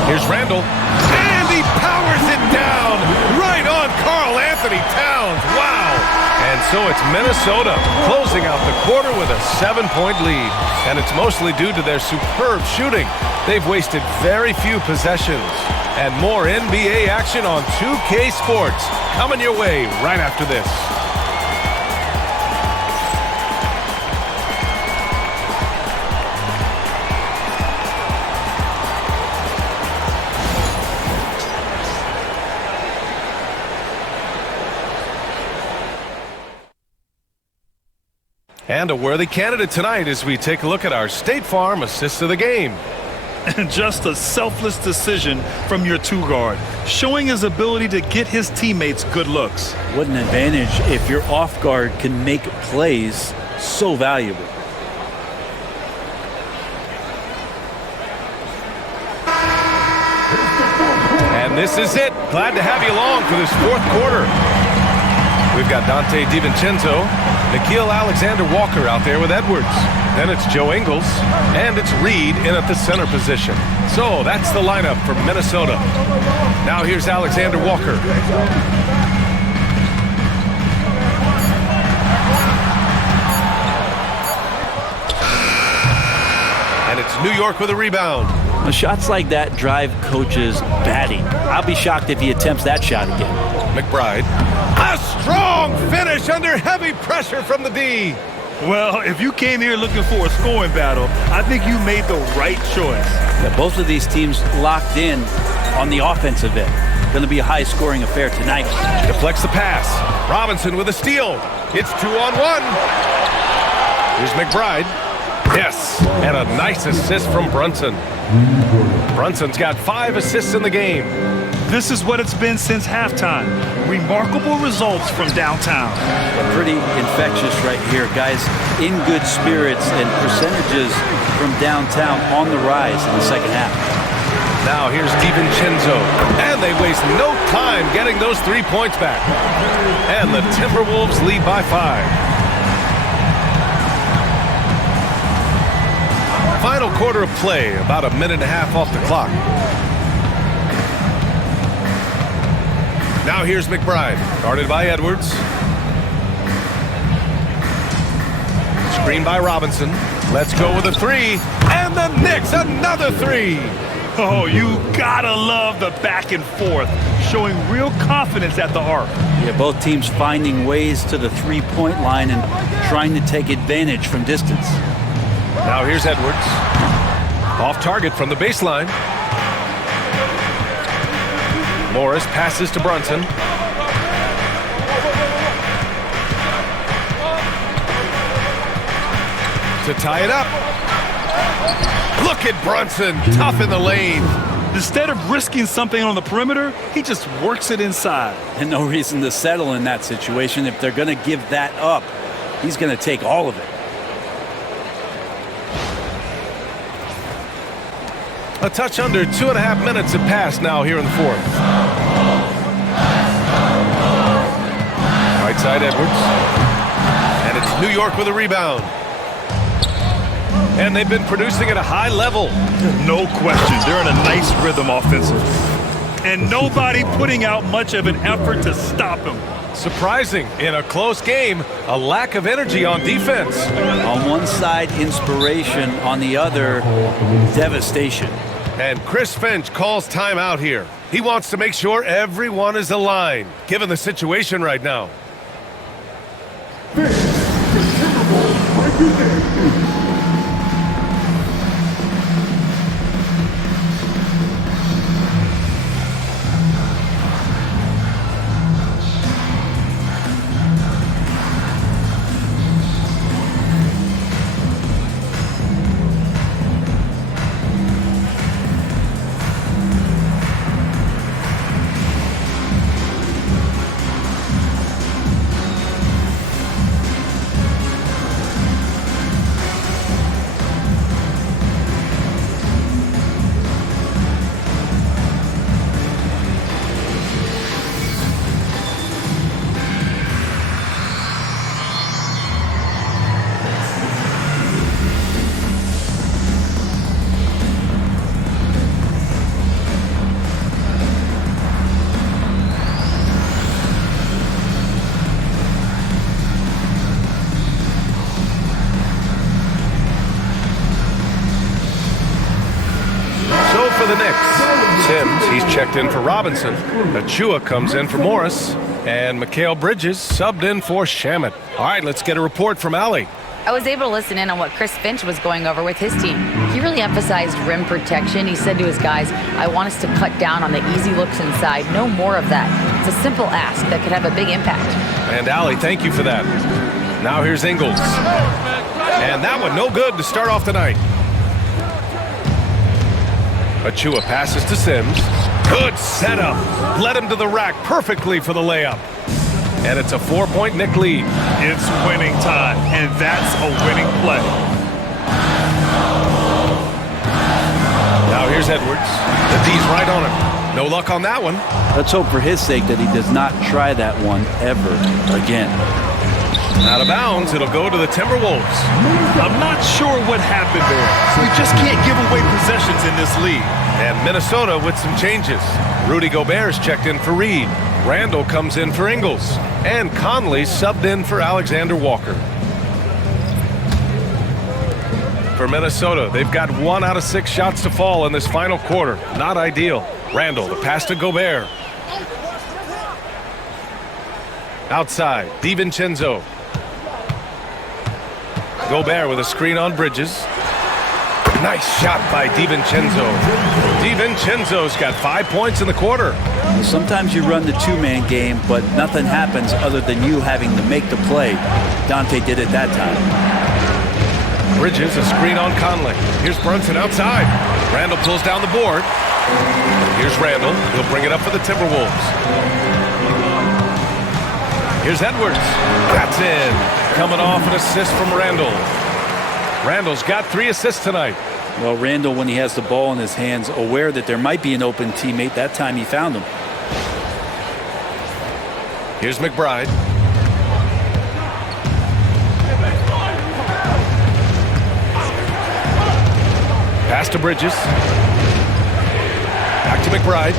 Here's Randall. And he powers it down right on Karl-Anthony Towns. Wow. And so it's Minnesota closing out the quarter with a 7-point lead. And it's mostly due to their superb shooting. They've wasted very few possessions. And more NBA action on 2K Sports coming your way right after this. And a worthy candidate tonight as we take a look at our State Farm Assist of the Game. And just a selfless decision from your two-guard, showing his ability to get his teammates good looks. What an advantage if your off guard can make plays so valuable. And this is it. Glad to have you along for this fourth quarter. We've got Dante DiVincenzo, Nickeil Alexander-Walker out there with Edwards. Then it's Joe Ingles, and it's Reed in at the center position. So that's the lineup for Minnesota. Now here's Alexander-Walker. And it's New York with a rebound. Now, shots like that drive coaches batty. I'll be shocked if he attempts that shot again. McBride. A strong finish under heavy pressure from the D. Well, if you came here looking for a scoring battle, I think you made the right choice. Yeah, both of these teams locked in on the offensive end. Going to be a high-scoring affair tonight. Deflects the pass. Robinson with a steal. It's 2-on-1. Here's McBride. Yes, and a nice assist from Brunson. Brunson's got 5 assists in the game. This is what it's been since halftime. Remarkable results from downtown. Pretty infectious right here, guys. In good spirits and percentages from downtown on the rise in the second half. Now here's DiVincenzo, and they waste no time getting those 3 points back. And the Timberwolves lead by 5. Final quarter of play, about a minute and a half off the clock. Now here's McBride, guarded by Edwards. Screen by Robinson. Let's go with a 3. And the Knicks, another 3. Oh, you gotta love the back and forth, showing real confidence at the arc. Yeah, both teams finding ways to the three-point line and trying to take advantage from distance. Now here's Edwards. Off target from the baseline. Morris passes to Brunson. To tie it up. Look at Brunson, tough in the lane. Instead of risking something on the perimeter, he just works it inside. And no reason to settle in that situation. If they're going to give that up, he's going to take all of it. A touch under 2.5 minutes have passed now here in the fourth. Right side Edwards. And it's New York with a rebound. And they've been producing at a high level. No question. They're in a nice rhythm offensively. And nobody putting out much of an effort to stop him. Surprising, in a close game, a lack of energy on defense. On one side, inspiration. On the other, devastation. And Chris Finch calls timeout here. He wants to make sure everyone is aligned, given the situation right now. This is Timberwolves representing. For the Knicks, Sims, he's checked in for Robinson. Achua comes in for Morris. And Mikal Bridges subbed in for Shamet. All right, let's get a report from Allie. I was able to listen in on what Chris Finch was going over with his team. He really emphasized rim protection. He said to his guys, I want us to cut down on the easy looks inside. No more of that. It's a simple ask that could have a big impact. And Allie, thank you for that. Now here's Ingles. And that one no good to start off the night. Achua passes to Sims. Good setup. Led him to the rack perfectly for the layup. And it's a 4-point Knick lead. It's winning time, and that's a winning play. Now here's Edwards. The D's right on him. No luck on that one. Let's hope for his sake that he does not try that one ever again. Out of bounds, it'll go to the Timberwolves. I'm not sure what happened there. You just can't give away possessions in this league. And Minnesota with some changes. Rudy Gobert's checked in for Reed. Randall comes in for Ingles. And Conley subbed in for Alexander Walker. For Minnesota, they've got 1 out of 6 shots to fall in this final quarter. Not ideal. Randall, the pass to Gobert. Outside, DiVincenzo. Gobert with a screen on Bridges. Nice shot by DiVincenzo. DiVincenzo's got 5 points in the quarter. Sometimes you run the two-man game, but nothing happens other than you having to make the play. Dante did it that time. Bridges, a screen on Conley. Here's Brunson outside. Randall pulls down the board. Here's Randall. He'll bring it up for the Timberwolves. Here's Edwards. That's in. Coming off an assist from Randall. Randall's got 3 assists tonight. Well, Randall, when he has the ball in his hands, aware that there might be an open teammate, that time he found him. Here's McBride. Pass to Bridges. Back to McBride.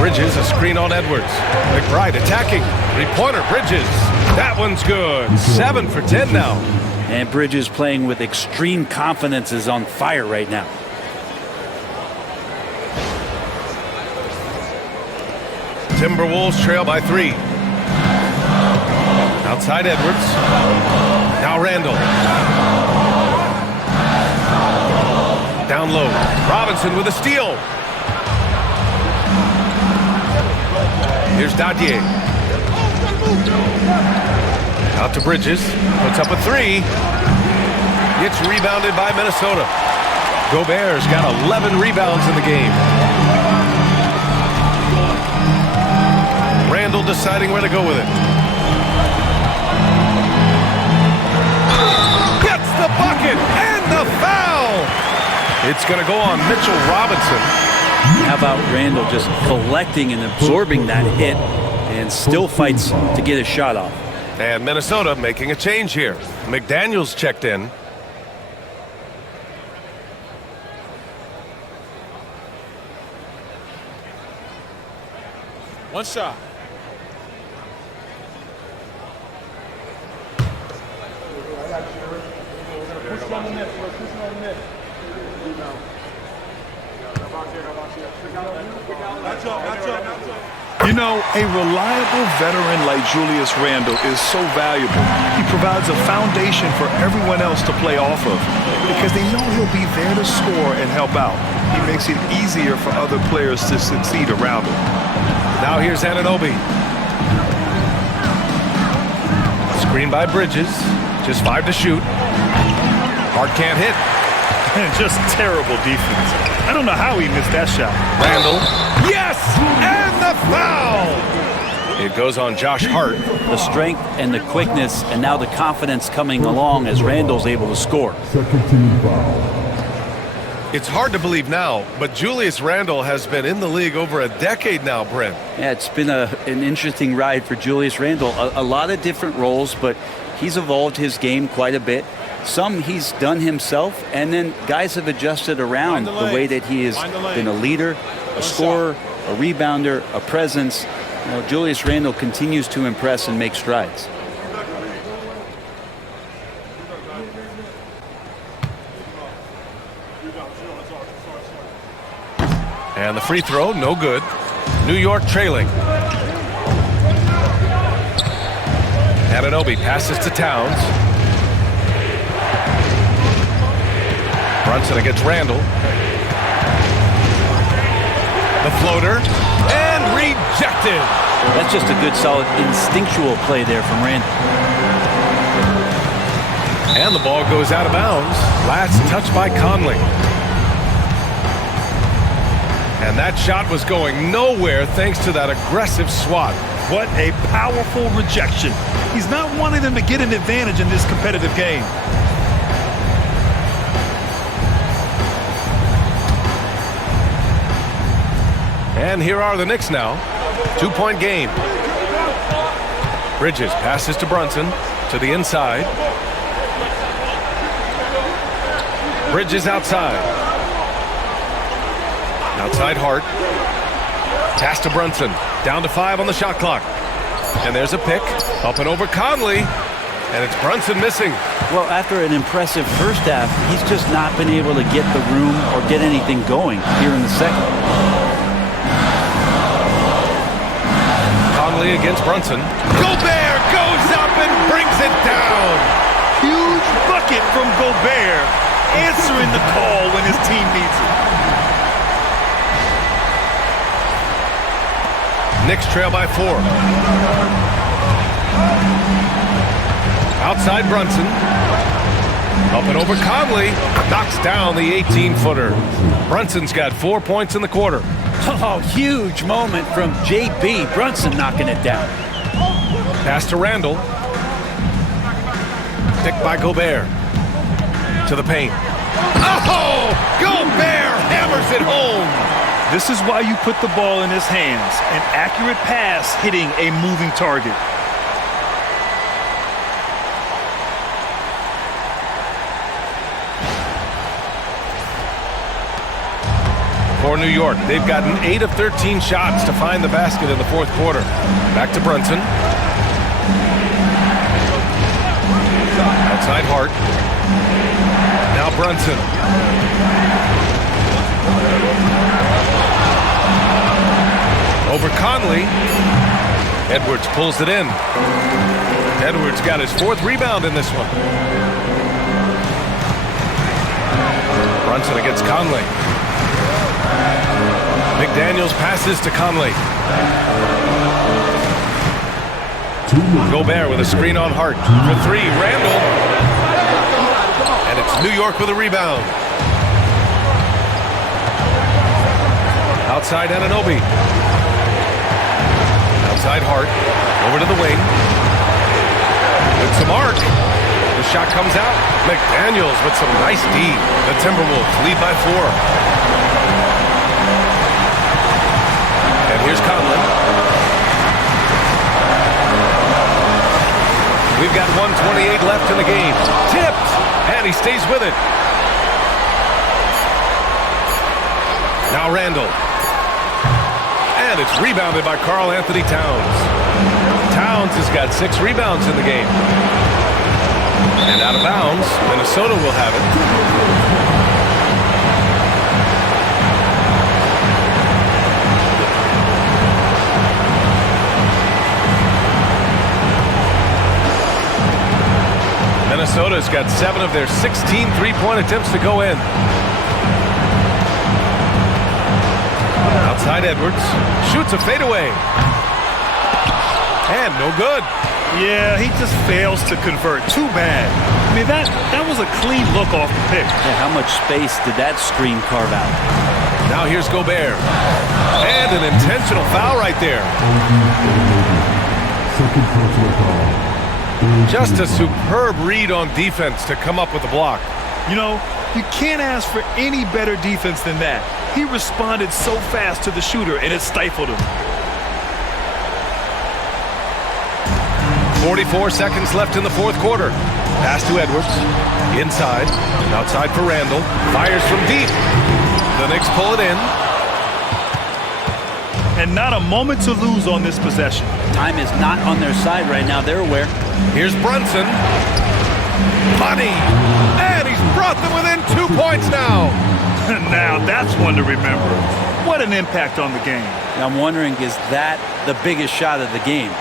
Bridges, a screen on Edwards. McBride attacking. 3-pointer, Bridges. That one's good. 7 for 10 now. And Bridges playing with extreme confidence is on fire right now. Timberwolves trail by 3. Outside Edwards. Now Randall. Down low. Robinson with a steal. Here's Dadier. Out to Bridges. Puts up a 3. It's rebounded by Minnesota. Gobert's got 11 rebounds in the game. Randall deciding where to go with it. Gets the bucket and the foul. It's going to go on Mitchell Robinson. How about Randall just collecting and absorbing that hit and still fights to get a shot off. And Minnesota making a change here. McDaniels checked in. One shot. You know, a reliable veteran like Julius Randle is so valuable. He provides a foundation for everyone else to play off of because they know he'll be there to score and help out. He makes it easier for other players to succeed around him. Now here's Anunoby. Screen by Bridges. Just 5 to shoot. Hart can't hit. Just terrible defense. I don't know how he missed that shot. Randall. Yes! And the foul! It goes on Josh Hart. The strength and the quickness and now the confidence coming along as Randall's able to score. Second team foul. It's hard to believe now, but Julius Randle has been in the league over a decade now, Brent. Yeah, it's been an interesting ride for Julius Randle. A lot of different roles, but he's evolved his game quite a bit. Some he's done himself, and then guys have adjusted around the way that he has been a leader, a scorer, a rebounder, a presence. You know, Julius Randle continues to impress and make strides. And the free throw, no good. New York trailing. Anunoby passes to Towns. Brunson against Randall. The floater. And rejected. That's just a good, solid, instinctual play there from Randall. And the ball goes out of bounds. Last touch by Conley. And that shot was going nowhere thanks to that aggressive swat. What a powerful rejection. He's not wanting them to get an advantage in this competitive game. And here are the Knicks now. 2-point game. Bridges passes to Brunson to the inside. Bridges outside. Outside Hart. Pass to Brunson. Down to 5 on the shot clock. And there's a pick. Up and over Conley. And it's Brunson missing. Well, after an impressive first half, he's just not been able to get the room or get anything going here in the second. Conley against Brunson. Gobert goes up and brings it down. Huge bucket from Gobert, answering the call when his team needs it. Knicks trail by 4. Outside Brunson. Up and over Conley. Knocks down the 18-footer. Brunson's got 4 points in the quarter. Oh, huge moment from J.B. Brunson knocking it down. Pass to Randall. Picked by Gobert. To the paint. Oh! Gobert hammers it home! This is why you put the ball in his hands. An accurate pass hitting a moving target. For New York, they've gotten 8 of 13 shots to find the basket in the fourth quarter. Back to Brunson. Outside Hart. Now Brunson. Over Conley. Edwards pulls it in. Edwards got his 4th rebound in this one. Brunson against Conley. McDaniels passes to Conley. Gobert with a screen on Hart. For 3, Randall. And it's New York with a rebound. Outside Anunoby. Outside Hart. Over to the wing. With some arc. The shot comes out. McDaniels with some nice D. The Timberwolves lead by 4. And here's Conley. We've got 1:28 left in the game. Tipped! And he stays with it. Now Randall. And it's rebounded by Karl-Anthony Towns. Towns has got 6 rebounds in the game. And out of bounds, Minnesota will have it. Minnesota's got 7 of their 16 three-point attempts to go in. Outside Edwards. Shoots a fadeaway. And no good. Yeah, he just fails to convert. Too bad. I mean, that was a clean look off the pick. Yeah, how much space did that screen carve out? Now here's Gobert. And an intentional foul right there. Second personal foul. Just a superb read on defense to come up with the block. You know, you can't ask for any better defense than that. He responded so fast to the shooter, and it stifled him. 44 seconds left in the fourth quarter. Pass to Edwards. Inside. Outside for Randall. Fires from deep. The Knicks pull it in. And not a moment to lose on this possession. Time is not on their side right now. They're aware. Here's Brunson. Money. And he's brought them within 2 points now. Now that's one to remember. What an impact on the game. I'm wondering, is that the biggest shot of the game?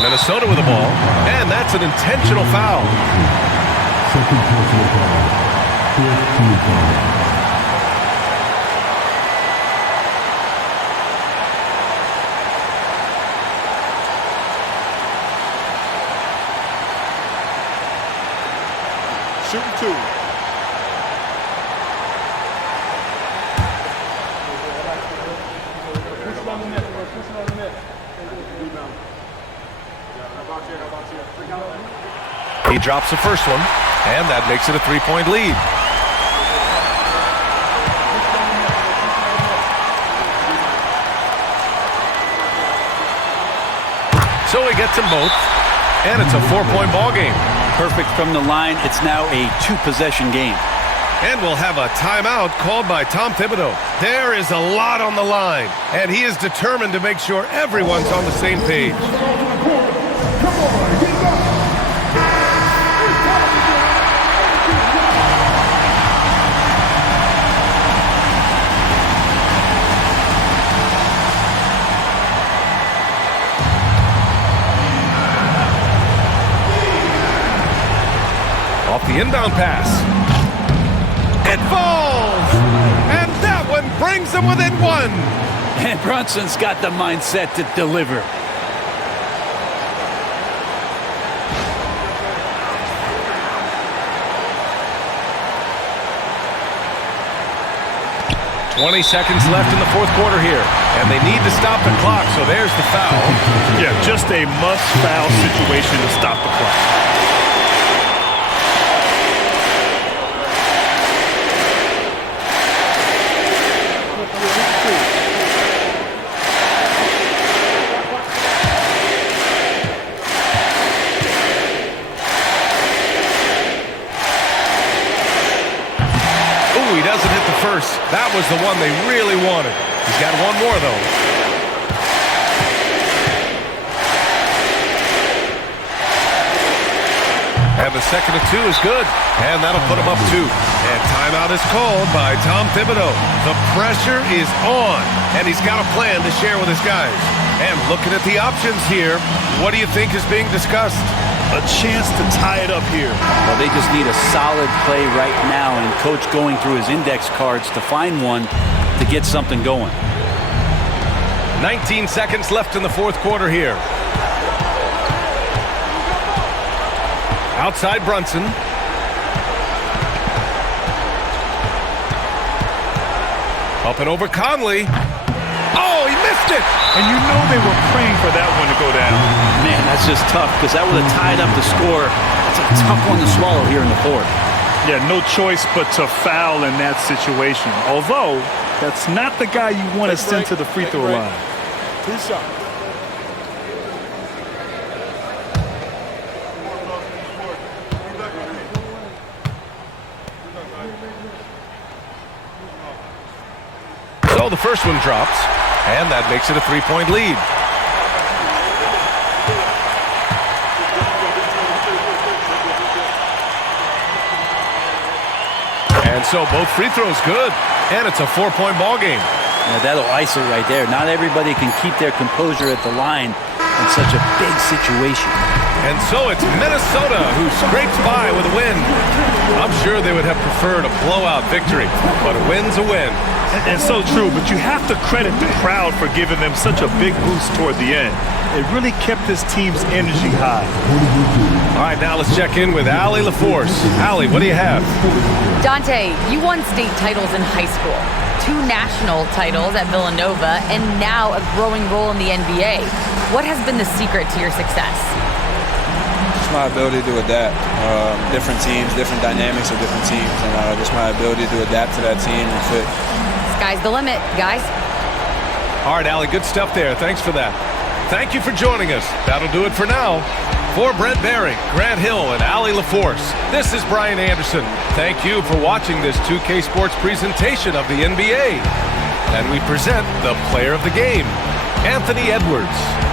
Minnesota with the ball. And that's an intentional foul. Second personal foul. 4th team foul. shooting 2. He drops the first one, and that makes it a 3-point lead. So he gets them both, and it's a 4-point ball game. Perfect from the line. It's now a 2-possession game. And we'll have a timeout called by Tom Thibodeau. There is a lot on the line, and he is determined to make sure everyone's on the same page. Off the inbound pass. It falls! And that one brings them within 1. And Brunson's got the mindset to deliver. "20 seconds left in the fourth quarter here, and they need to stop the clock, so there's the foul. Yeah, just a must-foul situation to stop the clock. He doesn't hit the first. That was the one they really wanted. He's got one more, though. And the second of 2 is good. And that'll put him up 2. And timeout is called by Tom Thibodeau. The pressure is on, and he's got a plan to share with his guys. And looking at the options here, what do you think is being discussed? A chance to tie it up here. Well, they just need a solid play right now, and Coach going through his index cards to find one to get something going. 19 seconds left in the fourth quarter here. Outside Brunson. Up and over Conley. Oh, he missed it! And you know they were praying for that one to go down. Man, that's just tough, because that would have tied up the score. It's a tough one to swallow here in the fourth. Yeah, no choice but to foul in that situation. Although, that's not the guy you want to send to the free throw line. 2 shots. So the first one drops, and that makes it a 3-point lead. And so both free throws good, and it's a 4-point ball game. Yeah, that'll ice it right there. Not everybody can keep their composure at the line in such a big situation. And so it's Minnesota who scrapes by with a win. I'm sure they would have preferred a blowout victory, but a win's a win. And so true, but you have to credit the crowd for giving them such a big boost toward the end. It really kept this team's energy high. All right, now let's check in with Allie LaForce. Allie, what do you have? Dante, you won state titles in high school, 2 national titles at Villanova, and now a growing role in the NBA. What has been the secret to your success? Just my ability to adapt. Different teams, different dynamics of different teams, and just my ability to adapt to that team and fit. Sky's the limit, guys. All right, Allie, good stuff there. Thanks for that. Thank you for joining us. That'll do it for now. For Brent Barry, Grant Hill, and Allie LaForce, this is Brian Anderson. Thank you for watching this 2K Sports presentation of the NBA. And we present the player of the game, Anthony Edwards.